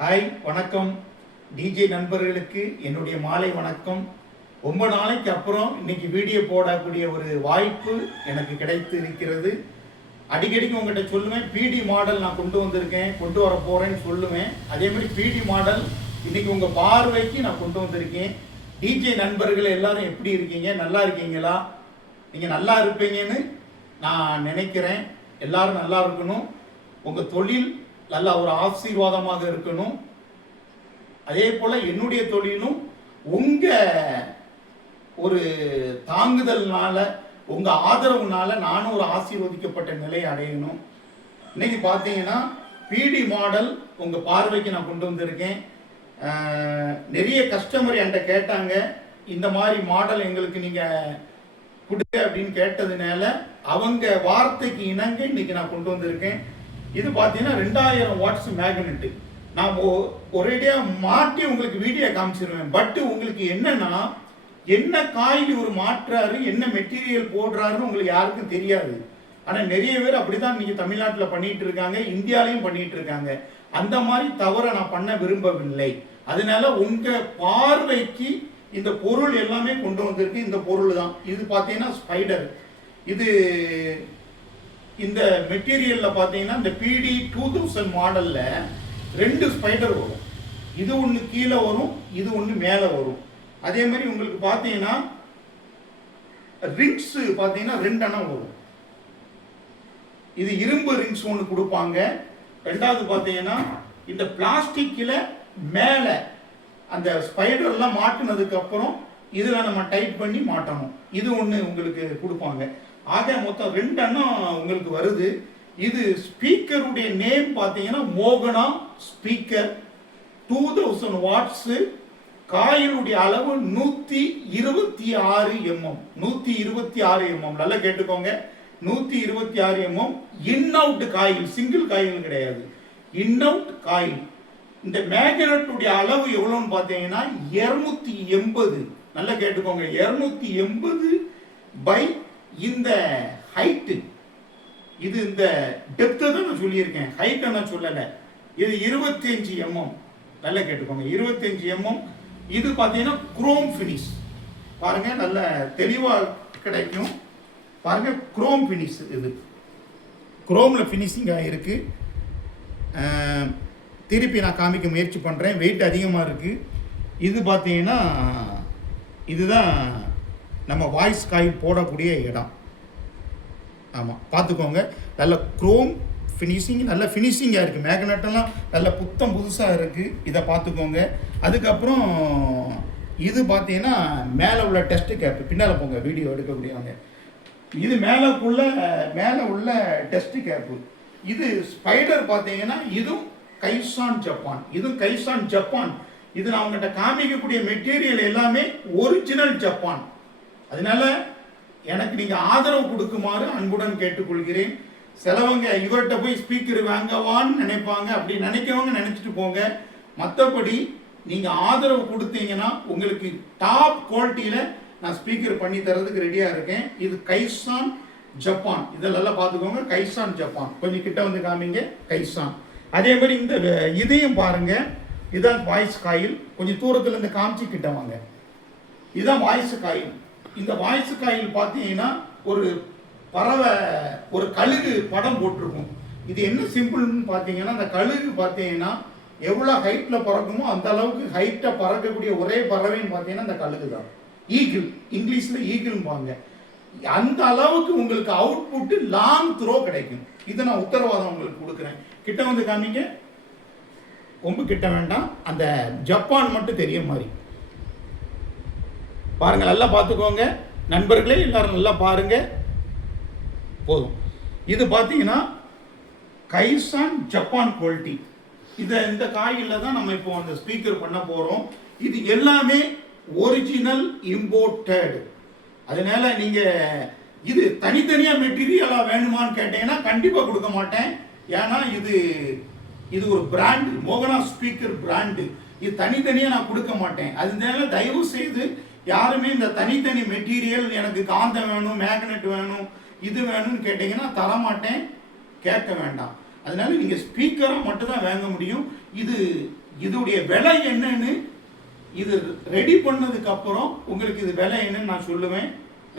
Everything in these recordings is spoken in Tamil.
ஹாய் வணக்கம். டிஜே நண்பர்களுக்கு என்னுடைய மாலை வணக்கம். ரொம்ப நாளைக்கு அப்புறம் இன்னைக்கு வீடியோ போடக்கூடிய ஒரு வாய்ப்பு எனக்கு கிடைத்து இருக்கிறது. அடிக்கடிக்கு உங்கள்கிட்ட சொல்லுவேன், பிடி மாடல் நான் கொண்டு வந்திருக்கேன், கொண்டு வர போகிறேன்னு சொல்லுவேன். அதே மாதிரி பிடி மாடல் இன்னைக்கு உங்கள் பார்வைக்கு நான் கொண்டு வந்திருக்கேன். டிஜே நண்பர்கள் எல்லாரும் எப்படி இருக்கீங்க? நல்லா இருக்கீங்களா? நீங்கள் நல்லா இருப்பீங்கன்னு நான் நினைக்கிறேன். எல்லாரும் நல்லா இருக்கணும். உங்கள் தொழில் நல்ல ஒரு ஆசீர்வாதமாக இருக்கணும். அதே போல் என்னுடைய தொழிலும் உங்கள் ஒரு தாங்குதல்னால, உங்கள் ஆதரவுனால நானும் ஒரு ஆசீர்வதிக்கப்பட்ட நிலையை அடையணும். இன்னைக்கு பார்த்தீங்கன்னா பிடி மாடல் உங்கள் பார்வைக்கு நான் கொண்டு வந்திருக்கேன். நிறைய கஸ்டமர் என்கிட்ட கேட்டாங்க, இந்த மாதிரி மாடல் எங்களுக்கு நீங்கள் கொடுங்க அப்படின்னு கேட்டதுனால அவங்க வார்த்தைக்கு இணங்க இன்னைக்கு நான் கொண்டு வந்திருக்கேன். இது பார்த்தீங்கன்னா 2000 வாட்ஸ் மேக்னெட்டு. நான் ஒரேடியாக மாட்டி உங்களுக்கு வீடியோ காமிச்சிருவேன். பட் உங்களுக்கு என்னன்னா, என்ன காயில் ஒரு மாற்றாரு, என்ன மெட்டீரியல் போடுறாருன்னு உங்களுக்கு யாருக்கும் தெரியாது. ஆனால் நிறைய பேர் அப்படிதான் இன்னைக்கு தமிழ்நாட்டில் பண்ணிட்டு இருக்காங்க, இந்தியாலையும் பண்ணிட்டு இருக்காங்க. அந்த மாதிரி தவறை நான் பண்ண விரும்பவில்லை. அதனால உங்க பார்வைக்கு இந்த பொருள் எல்லாமே கொண்டு வந்திருக்கு. இந்த பொருள் தான் இது. பார்த்தீங்கன்னா ஸ்பைடர். இது இந்த மெட்டீரியலில் பார்த்தீங்கன்னா இந்த பிடி 2000 மாடலில் 2 ஸ்பைடர் வரும். இது ஒன்று கீழே வரும், இது ஒன்று மேலே வரும். அதே மாதிரி உங்களுக்கு பார்த்தீங்கன்னா ரிங்ஸ் பார்த்தீங்கன்னா 2 அணை வரும். இது இரும்பு ரிங்ஸ் ஒன்று கொடுப்பாங்க. ரெண்டாவது பார்த்தீங்கன்னா இந்த பிளாஸ்டிக்கில் மேலே அந்த ஸ்பைடர்லாம் மாட்டினதுக்கு அப்புறம் இதில் நம்ம டைட் பண்ணி மாட்டணும். இது ஒன்று உங்களுக்கு கொடுப்பாங்க. ஆக மொத்தம் 2 அண்ணம் உங்களுக்கு வருது. இது ஸ்பீக்கருடைய நேம் பார்த்தீங்கன்னா மோகனா ஸ்பீக்கர் 2000 வாட்ஸு. காயிலுடைய அளவு 126 mm. 126 mm. நல்லா கேட்டுக்கோங்க, 126 mm. In out coil, single coil கிடையாது, இன் அவுட் காயில். இந்த மேக்னெட்டுடைய அளவு எவ்வளோன்னு பார்த்தீங்கன்னா 280. நல்லா கேட்டுக்கோங்க, 280 பை இந்த ஹைட்டு. இது இந்த டெப்த்தை தான் நான் சொல்லியிருக்கேன், ஹைட்டை நான் சொல்லலை. இது 25 mm. நல்லா கேட்டுக்கோங்க, 25 mm. இது பார்த்தீங்கன்னா குரோம் ஃபினிஷ். பாருங்க, நல்ல தெளிவாக கிடைக்கும். பாருங்க, குரோம் ஃபினிஷ். இது குரோமில் ஃபினிஷிங்காக இருக்கு. திருப்பி நான் காமிக்க முயற்சி பண்ணுறேன். வெயிட் அதிகமாக இருக்குது. இது பார்த்தீங்கன்னா இதுதான் நம்ம வாய்ஸ் காயில் போடக்கூடிய இடம். ஆமாம், பார்த்துக்கோங்க. நல்ல குரோம் ஃபினிஷிங், நல்ல ஃபினிஷிங்காக இருக்குது. மேக்னெட்டெல்லாம் நல்ல புத்தம் புதுசாக இருக்குது. இதை பார்த்துக்கோங்க. அதுக்கப்புறம் இது பார்த்தீங்கன்னா மேலே உள்ள டெஸ்ட் கேப்பு. பின்னால் போங்க, வீடியோ எடுக்கக்கூடியவங்க. இது மேலே உள்ள டெஸ்ட் கேப்பு. இது ஸ்பைடர் பார்த்தீங்கன்னா இதுவும் கைசான் ஜப்பான். இதுவும் கைசான் ஜப்பான். இது நான் உங்கள்கிட்ட காமிக்கக்கூடிய மெட்டீரியல் எல்லாமே ஒரிஜினல் ஜப்பான். அதனால எனக்கு நீங்கள் ஆதரவு கொடுக்குமாறு அன்புடன் கேட்டுக்கொள்கிறேன். சிலவங்க இவர்கிட்ட போய் ஸ்பீக்கர் வாங்கவான்னு நினைப்பாங்க. அப்படி நினைக்கவங்க நினச்சிட்டு போங்க. மற்றபடி நீங்கள் ஆதரவு கொடுத்தீங்கன்னா உங்களுக்கு டாப் குவாலிட்டியில் நான் ஸ்பீக்கர் பண்ணி தரதுக்கு ரெடியாக இருக்கேன். இது கைசான் ஜப்பான். இதெல்லாம் பார்த்துக்கோங்க, கைசான் ஜப்பான். கொஞ்சம் கிட்ட வந்து காமிங்க, கைசான். அதே மாதிரி இந்த இதையும் பாருங்க, இதுதான் வாய்ஸ் காயில். கொஞ்சம் தூரத்தில் இருந்து காமிச்சு கிட்ட வாங்க. இதுதான் வாய்ஸ் காயில். இந்த வாய்ஸ் காயில் பார்த்தீங்கன்னா ஒரு பறவை, ஒரு கழுகு படம் போட்டிருக்கும். இது என்ன சிம்பிள்னு பார்த்தீங்கன்னா, அந்த கழுகு பார்த்தீங்கன்னா எவ்வளோ ஹைட்டில் பறக்குமோ அந்த அளவுக்கு ஹைட்டை பறக்கக்கூடிய ஒரே பறவைன்னு பார்த்தீங்கன்னா அந்த கழுகு தான். ஈகிள், இங்கிலீஷில் ஈகிள்பாங்க. அந்த அளவுக்கு உங்களுக்கு அவுட்புட்டு லாங் த்ரோ கிடைக்கும். இதை நான் உத்தரவாதம் உங்களுக்கு கொடுக்குறேன். கிட்ட வந்து காமிங்க, ரொம்ப கிட்ட வேண்டாம், அந்த ஜப்பான் மட்டும் தெரிய மாதிரி பாருங்க. நல்லா பார்த்துக்கோங்க நண்பர்களே, எல்லாரும் நல்லா பாருங்க. போதும். இது பார்த்தீங்கன்னா கைசான் ஜப்பான் குவாலிட்டி. இந்த காயிலில் தான் நம்ம இப்போ அந்த ஸ்பீக்கர் பண்ண போகிறோம். இது எல்லாமே ஒரிஜினல் இம்போர்ட்டட். அதனால நீங்கள் இது தனித்தனியாக மெட்டீரியலாக வேணுமான்னு கேட்டீங்கன்னா கண்டிப்பாக கொடுக்க மாட்டேன். ஏன்னா இது ஒரு பிராண்டு, மோகனா ஸ்பீக்கர் பிராண்டு. இது தனித்தனியாக நான் கொடுக்க மாட்டேன். அதனால தயவு செய்து யாருமே இந்த தனித்தனி மெட்டீரியல் எனக்கு காந்தம் வேணும், மேக்னெட் வேணும், இது வேணும்னு கேட்டிங்கன்னா தரமாட்டேன், கேட்க வேண்டாம். அதனால நீங்கள் ஸ்பீக்கராக மட்டும் தான் வாங்க முடியும். இது இதோடைய விலை என்னன்னு இது ரெடி பண்ணதுக்கு அப்புறம் உங்களுக்கு இது விலை என்னன்னு நான் சொல்லுவேன்.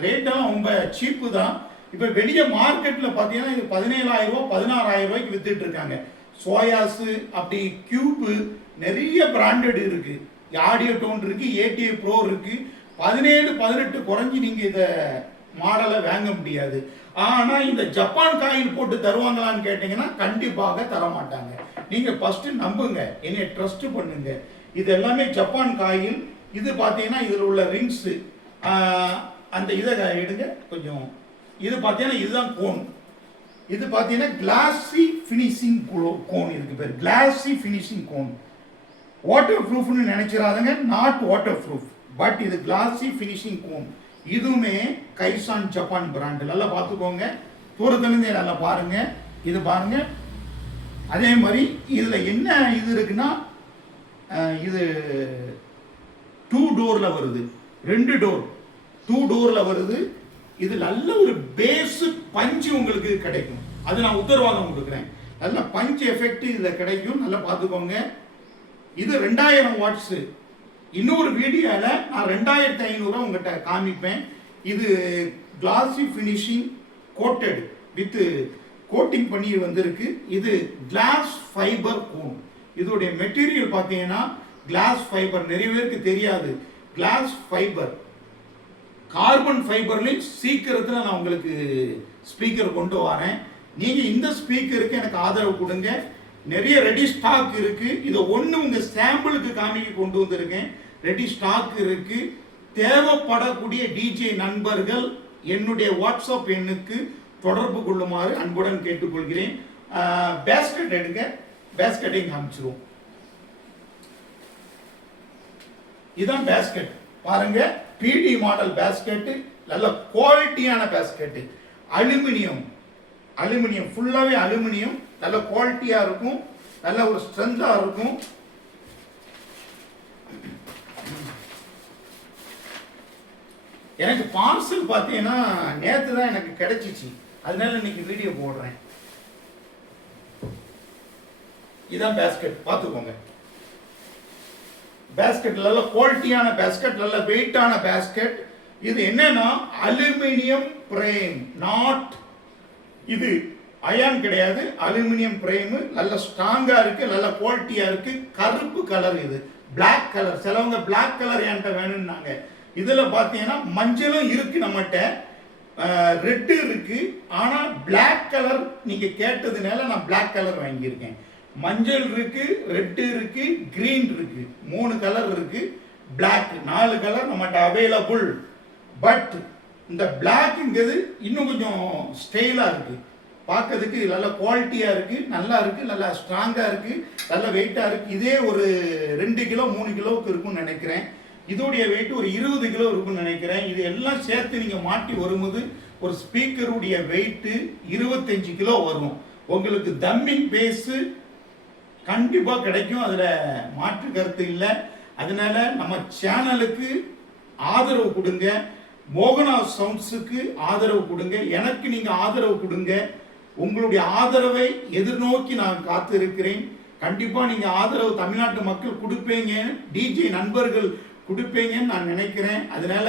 ரேட்டெல்லாம் ரொம்ப சீப்பு தான். இப்போ வெளியே மார்க்கெட்டில் பார்த்தீங்கன்னா இது 17,000 ரூபா 16,000 ரூபாய்க்கு வித்துட்டு இருக்காங்க. சோயாஸு அப்படி கியூப்பு நிறைய பிராண்டட் இருக்கு. ஆடியோ டோன் இருக்கு, ஏடிஏ ப்ரோ இருக்கு. 17 18 குறைஞ்சி நீங்க இதை மாடலை வாங்க முடியாது. ஆனா இந்த ஜப்பான் காயில் போட்டு தருவாங்களான்னு கேட்டீங்கன்னா கண்டிப்பாக தர மாட்டாங்க. நீங்க ஃபர்ஸ்ட் நம்புங்க, என்னை ட்ரஸ்ட் பண்ணுங்க. இது எல்லாமே ஜப்பான் காயில். இது பார்த்தீங்கன்னா இதில் உள்ள ரிங்ஸ் அந்த இதை எடுங்க கொஞ்சம். இது பார்த்தீங்கன்னா இதுதான் கோன். இது பார்த்தீங்கன்னா கிளாசி ஃபினிஷிங் கோன் இருக்கு பேர், கிளாசி ஃபினிஷிங் கோன். வாட்டர் ப்ரூஃப்னு நினைச்சிடாதங்க, நாட் வாட்டர் ப்ரூஃப், பட் இது கிளாசி ஃபினிஷிங் கோன். இதுவுமே கைசான் ஜப்பான் பிராண்ட். நல்லா பார்த்துக்கோங்க, தூரத்துலேருந்து நல்லா பாருங்க. இது பாருங்க. அதே மாதிரி இதில் என்ன இது இருக்குன்னா இது 2 டோரில் வருது, 2 டோர் 2 டோரில் வருது. இது நல்ல ஒரு பேஸ் பஞ்சு உங்களுக்கு கிடைக்கும், அது நான் உத்தரவாதம் கொடுக்குறேன். நல்ல பஞ்ச் எஃபெக்ட் இதில் கிடைக்கும், நல்லா பார்த்துக்கோங்க. இது 2000 வாட்ஸ். இன்னொரு வீடியோவில் நான் 2500 உங்கள்கிட்ட காமிப்பேன். இது classy finishing coated with coating பண்ணி வந்திருக்கு. இது கிளாஸ் ஃபைபர் கோன். இதோடைய மெட்டீரியல் பார்த்தீங்கன்னா கிளாஸ் ஃபைபர். நிறைய பேருக்கு தெரியாது, கிளாஸ் ஃபைபர் கார்பன் ஃபைபர்லையும் சீக்கிரத்தில் நான் உங்களுக்கு ஸ்பீக்கர் கொண்டு வரேன். நீங்கள் இந்த ஸ்பீக்கருக்கு எனக்கு ஆதரவு கொடுங்க. நிறைய ரெடி ஸ்டாக் இருக்கு. இதை ஒன்று உங்கள் சாம்பிளுக்கு காமிக்க கொண்டு வந்திருக்கேன். ரெடி ஸ்டாக் இருக்கு. தேவைப்படக்கூடிய டிஜே நண்பர்கள் என்னுடைய வாட்ஸ்அப் எண்ணுக்கு தொடர்பு கொள்ளுமாறு அன்புடன் கேட்டுக்கொள்கிறேன். பேஸ்கெட் எடுங்க, பேஸ்கெட்டையும் காமிச்சிருவோம். இதுதான் பேஸ்கெட் பாருங்க, பிடி மாடல் பேஸ்கெட். நல்ல குவாலிட்டியான பேஸ்கெட். அலுமினியம், அலுமினியம் ஃபுல்லாவே அலுமினியம். நல்ல குவாலிட்டியா இருக்கும், நல்ல ஒரு ஸ்ட்ரென்த்தா இருக்கும். எனக்கு பார்சல் பார்த்தீங்கன்னா நேற்று தான் எனக்கு கிடைச்சிச்சு, அதனால இன்னைக்கு வீடியோ போடுறேன். இதான் பேஸ்கெட், பார்த்துக்கோங்க. பேஸ்கெட் நல்ல குவாலிட்டியான பேஸ்கெட், நல்ல வெயிட்டான பேஸ்கெட். இது என்னன்னா அலுமினியம் பிரேம், நாட் இது அயான் கிடையாது, அலுமினியம் பிரேம். நல்ல ஸ்ட்ராங்கா இருக்கு, நல்ல குவாலிட்டியா இருக்கு. கருப்பு கலர், இது பிளாக் கலர். சிலவங்க பிளாக் கலர் என்கிட்ட வேணும்னாங்க. இதுல பாத்தீங்கன்னா மஞ்சளும் இருக்கு நம்மகிட்ட, ரெட்டு இருக்கு. ஆனா பிளாக் கலர் நீங்க கேட்டதுனால நான் பிளாக் கலர் வாங்கியிருக்கேன். மஞ்சள் இருக்கு, ரெட்டு இருக்கு, கிரீன் இருக்கு, 3 கலர் இருக்கு. பிளாக் 4 கலர் நம்மகிட்ட அவைலபிள். பட் இந்த பிளாக்ங்கிறது இன்னும் கொஞ்சம் ஸ்டைலா இருக்கு, பார்க்கறதுக்கு நல்ல குவாலிட்டியா இருக்கு, நல்லா இருக்கு, நல்லா ஸ்ட்ராங்கா இருக்கு, நல்ல வெயிட்டா இருக்கு. இதே ஒரு 2 கிலோ 3 கிலோவுக்கு இருக்கும்னு நினைக்கிறேன். இதோடைய வெயிட் ஒரு 20 கிலோ இருக்கும்னு நினைக்கிறேன். இது எல்லாம் சேர்த்து நீங்க மாட்டி வரும்போது ஒரு ஸ்பீக்கருடைய வெயிட் 25 கிலோ வரும். உங்களுக்கு தம்மிங் பேஸ் கண்டிப்பா கிடைக்கும், அதுல மாற்று கருத்து இல்லை. அதனால நம்ம சேனலுக்கு ஆதரவு கொடுங்க, மோகனா சவுண்ட்ஸுக்கு ஆதரவு கொடுங்க, எனக்கு நீங்க ஆதரவு கொடுங்க. உங்களுடைய ஆதரவை எதிர்நோக்கி நான் காத்து இருக்கிறேன். கண்டிப்பா நீங்க ஆதரவு தமிழ்நாட்டு மக்கள் கொடுப்பீங்க, டிஜே நண்பர்கள் கொடுப்பீங்கன்னு நான் நினைக்கிறேன். அதனால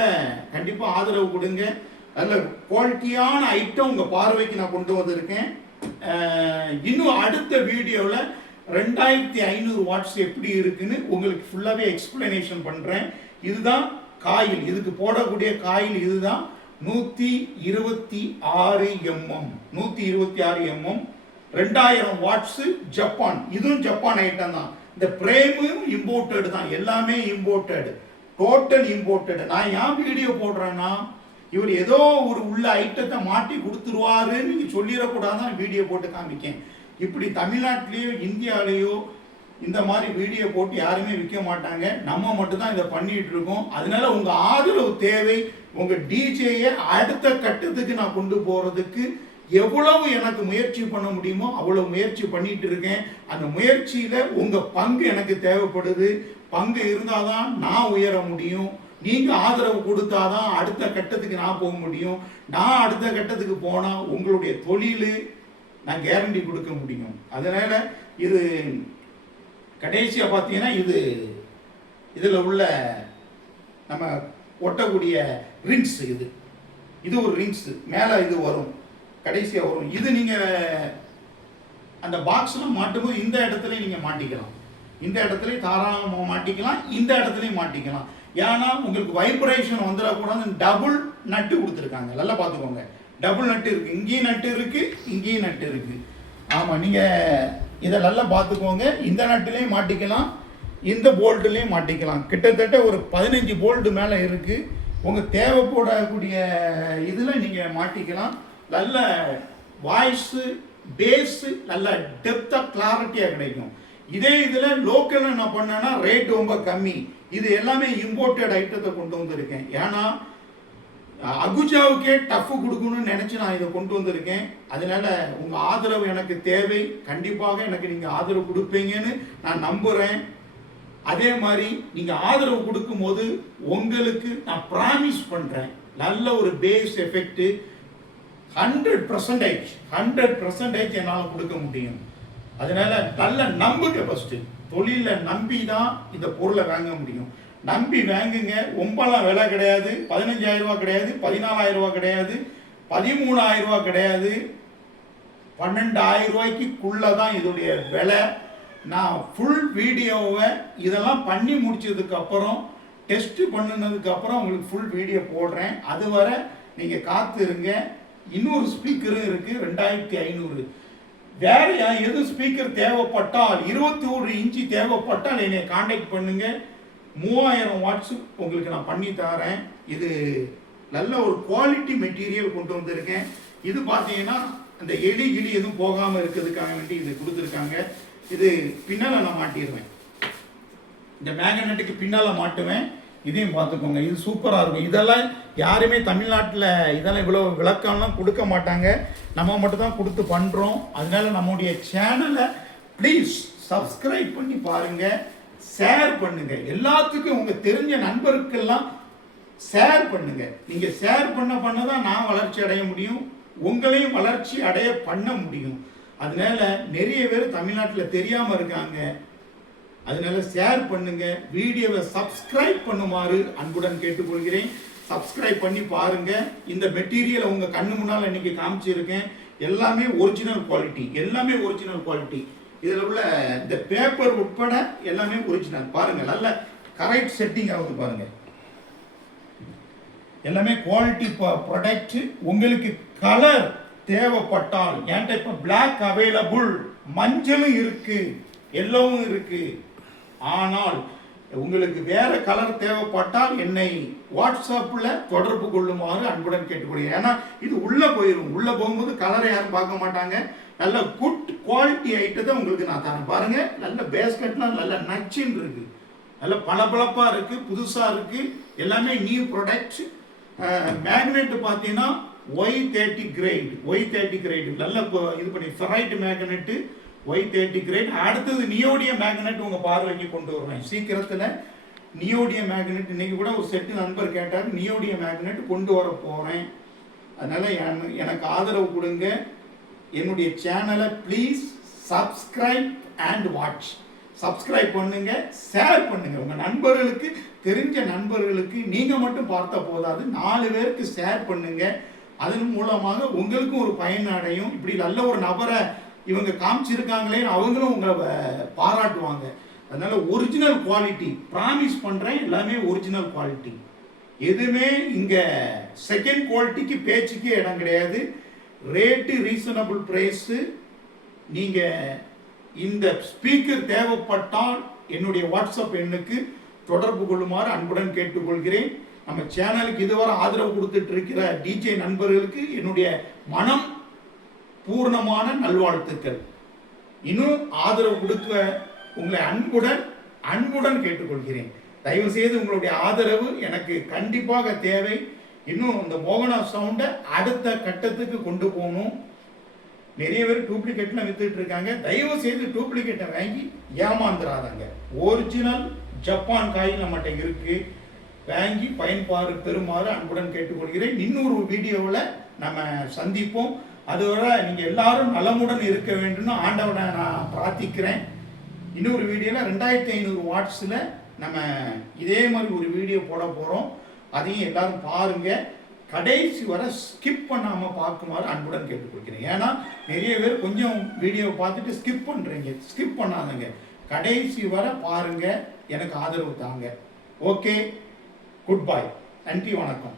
கண்டிப்பா ஆதரவு கொடுங்க. நல்ல குவாலிட்டியான ஐட்டம் உங்க பார்வைக்கு நான் கொண்டு வந்திருக்கேன். இன்னும் அடுத்த வீடியோவில் 2500 வாட்ஸ் எப்படி இருக்குன்னு உங்களுக்கு ஃபுல்லாவே எக்ஸ்பிளனேஷன் பண்றேன். இதுதான் காயில், இதுக்கு போடக்கூடிய காயில் இதுதான். 126 mm, 126 mm, 2000 வாட்ஸ். ஜப்பான், இதுவும் ஜப்பான் ஐட்டம் தான். இந்த பிரேமும் இம்போர்ட்டட் தான், எல்லாமே இம்போர்ட்டட், டோட்டல் இம்போர்ட்டட். நான் ஏன் வீடியோ போடுறேன்னா இவர் ஏதோ ஒரு உள்ள ஐட்டத்தை மாட்டி கொடுத்துருவாருன்னு நீங்க சொல்லிடக்கூடாதான் வீடியோ போட்டு காமிக்கேன். இப்படி தமிழ்நாட்டிலேயோ இந்தியாவிலேயோ இந்த மாதிரி வீடியோ போட்டு யாருமே விற்க மாட்டாங்க, நம்ம மட்டும்தான் இதை பண்ணிட்டு இருக்கோம். அதனால உங்க ஆதரவு தேவை. உங்க டிஜேயை அடுத்த கட்டத்துக்கு நான் கொண்டு போறதுக்கு எவ்வளவு எனக்கு முயற்சி பண்ண முடியுமோ அவ்வளவு முயற்சி பண்ணிட்டு இருக்கேன். அந்த முயற்சியில உங்க பங்கு எனக்கு தேவைப்படுது. பங்கு இருந்தாதான் நான் உயர முடியும். நீங்க ஆதரவு கொடுத்தாதான் அடுத்த கட்டத்துக்கு நான் போக முடியும். நான் அடுத்த கட்டத்துக்கு போனா உங்களுடைய தொழில் நான் கேரண்டி கொடுக்க முடியும். அதனால இது கடைசியாக பார்த்தீங்கன்னா இதில் உள்ள நம்ம ஒட்டக்கூடிய ரிங்ஸ் இது ஒரு ரிங்ஸ் மேலே இது வரும், கடைசியாக வரும். இது நீங்கள் அந்த பாக்ஸில் மாட்டும்போது இந்த இடத்துலையும் நீங்கள் மாட்டிக்கலாம், இந்த இடத்துலையும் தாராளமாக மாட்டிக்கலாம், இந்த இடத்துலையும் மாட்டிக்கலாம். ஏன்னா உங்களுக்கு வைப்ரேஷன் வந்துடக்கூடாது. டபுள் நட்டு கொடுத்துருக்காங்க, நல்லா பார்த்துக்கோங்க. டபுள் நட்டு இருக்குது, இங்கேயும் நட்டு இருக்குது, இங்கேயும் நட்டு இருக்குது. ஆமாம், நீங்கள் இதை நல்லா பார்த்துக்கோங்க. இந்த நட்டுலேயும் மாட்டிக்கலாம், இந்த போல்ட்டுலேயும் மாட்டிக்கலாம். கிட்டத்தட்ட ஒரு 15 போல்ட்டு மேலே இருக்குது. உங்கள் தேவைப்படக்கூடிய இதில் நீங்கள் மாட்டிக்கலாம். நல்ல வாய்ஸு பேஸு நல்ல டெப்த்தாக கிளாரிட்டியாக கிடைக்கும். இதே இதில் லோக்கலில் நான் பண்ணேன்னா ரேட் ரொம்ப கம்மி. இது எல்லாமே இம்போர்ட்டட் ஐட்டத்தை கொண்டு வந்திருக்கேன். ஏன்னா அகுஜாவுக்கே டஃப் கொடுக்கணும்னு நினச்சி நான் இதை கொண்டு வந்திருக்கேன். அதனால உங்கள் ஆதரவு எனக்கு தேவை. கண்டிப்பாக எனக்கு நீங்கள் ஆதரவு கொடுப்பீங்கன்னு நான் நம்புகிறேன். அதே மாதிரி நீங்கள் ஆதரவு கொடுக்கும்போது உங்களுக்கு நான் ப்ராமிஸ் பண்ணுறேன், நல்ல ஒரு பேஸ் எஃபெக்ட் 100% என்னால் கொடுக்க முடியும். அதனால நல்ல நம்புங்க. ஃபஸ்ட்டு தொழிலில் நம்பி தான் இந்த பொருளை வாங்க முடியும். நம்பி வாங்குங்க. ரொம்பலாம் விலை கிடையாது. 15,000 ரூபா கிடையாது, 14,000 ரூபா கிடையாது, 13,000 ரூபா கிடையாது, 12,000 ரூபாய்க்குள்ளே தான் இதோடைய விலை. நான் ஃபுல் வீடியோவை இதெல்லாம் பண்ணி முடிச்சதுக்கப்புறம் டெஸ்ட்டு பண்ணினதுக்கப்புறம் உங்களுக்கு ஃபுல் வீடியோ போடுறேன். அதுவரை நீங்கள் காத்துருங்க. இன்னொரு ஸ்பீக்கரும் இருக்குது 2500. வேற எது ஸ்பீக்கர் தேவைப்பட்டால் 21 இன்ச்சு தேவைப்பட்டால் என்னை காண்டாக்ட் பண்ணுங்க. 3000 வாட்ஸ் உங்களுக்கு நான் பண்ணி தரேன். இது நல்ல ஒரு குவாலிட்டி மெட்டீரியல் கொண்டு வந்திருக்கேன். இது பார்த்தீங்கன்னா அந்த எலி எதுவும் போகாமல் இருக்கிறதுக்காக வேண்டி இது கொடுத்துருக்காங்க. இது பின்னால் நான் மாட்டிடுவேன், இந்த மேக்னெட்டுக்கு பின்னால் மாட்டுவேன். இதையும் பார்த்துக்கோங்க, இது சூப்பராக இருக்கும். இதெல்லாம் யாருமே தமிழ்நாட்டில் இதெல்லாம் இவ்வளோ விளக்கம்லாம் கொடுக்க மாட்டாங்க, நம்ம மட்டும் தான் கொடுத்து பண்ணுறோம். அதனால நம்முடைய சேனலை ப்ளீஸ் சப்ஸ்கிரைப் பண்ணி பாருங்கள், ஷேர் பண்ணுங்கள். எல்லாத்துக்கும் உங்கள் தெரிஞ்ச நண்பருக்கெல்லாம் ஷேர் பண்ணுங்கள். நீங்கள் ஷேர் பண்ண தான் நான் வளர்ச்சி அடைய முடியும், உங்களையும் வளர்ச்சி அடைய பண்ண முடியும். அதனால நிறைய பேர் தமிழ்நாட்டில் தெரியாமல் இருக்காங்க. அதனால ஷேர் பண்ணுங்க, வீடியோவை சப்ஸ்கிரைப் பண்ணுமாறு அன்புடன் கேட்டுக்கொள்கிறேன். சப்ஸ்கிரைப் பண்ணி பாருங்க. இந்த மெட்டீரியலை உங்க கண்ணு முன்னால் இன்னைக்கு காமிச்சிருக்கேன். எல்லாமே ஒரிஜினல் குவாலிட்டி, எல்லாமே ஒரிஜினல் குவாலிட்டி. இதில் உள்ள இந்த பேப்பர் உட்பட எல்லாமே ஒரிஜினல். பாருங்க, நல்ல கரெக்ட் செட்டிங் ஆகுது பாருங்க. எல்லாமே குவாலிட்டி ப்ராடக்ட். உங்களுக்கு கலர் தேவைப்பட்டால் என்கிட்ட இப்போ பிளாக் அவைலபிள், மஞ்சளும் இருக்கு, எல்லோவும் இருக்கு. ஆனால் உங்களுக்கு வேற கலர் தேவைப்பட்டால் என்னை வாட்ஸ்அப்பில் தொடர்பு கொள்ளுமாறு அன்புடன் கேட்டுக்கொள்கிறேன். ஏன்னா இது உள்ளே போயிடும், உள்ளே போகும்போது கலரை யாரும் பார்க்க மாட்டாங்க. நல்ல குட் குவாலிட்டி ஐட்டத்தை உங்களுக்கு நான் தரேன். பாருங்க, நல்ல பேஸ்கெட்லாம் நல்ல நச்சுன்னு இருக்கு, நல்ல பளபளப்பாக இருக்கு, புதுசாக இருக்கு. எல்லாமே நியூ ப்ராடக்ட். மேக்னெட் பார்த்தீங்கன்னா Y30 கிரேட் நல்ல இது பண்ணி ஃபெரைட் மேக்னெட்டு Y30 கிரேட். அடுத்தது நியோடியம் மேக்னெட் உங்கள் பார்வைக்கு கொண்டு வருவேன் சீக்கிரத்தில். நியோடியம் மேக்னெட் இன்னைக்கு கூட ஒரு செட்டு நண்பர் கேட்டார், நியோடியம் மேக்னெட் கொண்டு வர போகிறேன். அதனால் எனக்கு ஆதரவு கொடுங்க. என்னுடைய சேனலை please subscribe and watch. Subscribe பண்ணுங்க, ஷேர் பண்ணுங்க. உங்கள் நண்பர்களுக்கு, தெரிஞ்ச நண்பர்களுக்கு நீங்கள் மட்டும் பார்த்தா போதாது, 4 பேருக்கு ஷேர் பண்ணுங்க. அதன் மூலமாக உங்களுக்கும் ஒரு பயன் அடையும். இப்படி நல்ல ஒரு நபரை இவங்க காமிச்சிருக்காங்களே, அவங்களும் உங்களை பாராட்டுவாங்க. அதனால ஒரிஜினல் குவாலிட்டி ப்ராமிஸ் பண்ணுறேன், எல்லாமே ஒரிஜினல் குவாலிட்டி. எதுவுமே இங்கே செகண்ட் குவாலிட்டிக்கு பேச்சுக்கு இடம் கிடையாது. Rate reasonable price. நீங்கள் இந்த ஸ்பீக்கர் தேவைப்பட்டால் என்னுடைய வாட்ஸ்அப் எண்ணுக்கு தொடர்பு கொள்ளுமாறு அன்புடன் கேட்டுக்கொள்கிறேன். நம்ம சேனலுக்கு இதுவரை ஆதரவு கொடுத்துட்டு இருக்கிற டிஜே நண்பர்களுக்கு என்னுடைய மனம் பூர்ணமான நல்வாழ்த்துக்கள். இன்னும் ஆதரவு கொடுக்க உங்களை அன்புடன் கேட்டுக்கொள்கிறேன். தயவு செய்து உங்களுடைய ஆதரவு எனக்கு கண்டிப்பாக தேவை. இன்னும் இந்த மோகனா சவுண்டை அடுத்த கட்டத்துக்கு கொண்டு போகணும். நிறைய பேர் டூப்ளிகேட்லாம் வித்துட்டு இருக்காங்க. தயவு செய்து டூப்ளிகேட்டை வாங்கி ஏமாந்துடாதாங்க. ஒரிஜினல் ஜப்பான் காயில் நம்மகிட்ட இருக்கு, வாங்கி பயன்பாடு பெறுமாறு அன்புடன் கேட்டுக்கொள்கிறேன். இன்னொரு வீடியோவில் நம்ம சந்திப்போம். அதுவரை நீங்கள் எல்லாரும் நலமுடன் இருக்க வேண்டும்னு ஆண்டவனை நான் பிரார்த்திக்கிறேன். இன்னொரு வீடியோவில் 2500 வாட்ஸில் நம்ம இதே மாதிரி ஒரு வீடியோ போட போகிறோம். அதையும் எல்லாரும் பாருங்கள். கடைசி வரை ஸ்கிப் பண்ணாமல் பார்க்குமாறு அன்புடன் கேட்டுக்கொள்கிறேன். ஏன்னா நிறைய பேர் கொஞ்சம் வீடியோவை பார்த்துட்டு ஸ்கிப் பண்ணுறீங்க. ஸ்கிப் பண்ணாதங்க, கடைசி வரை பாருங்கள், எனக்கு ஆதரவு தாங்க. ஓகே, குட் பை, நன்றி, வணக்கம்.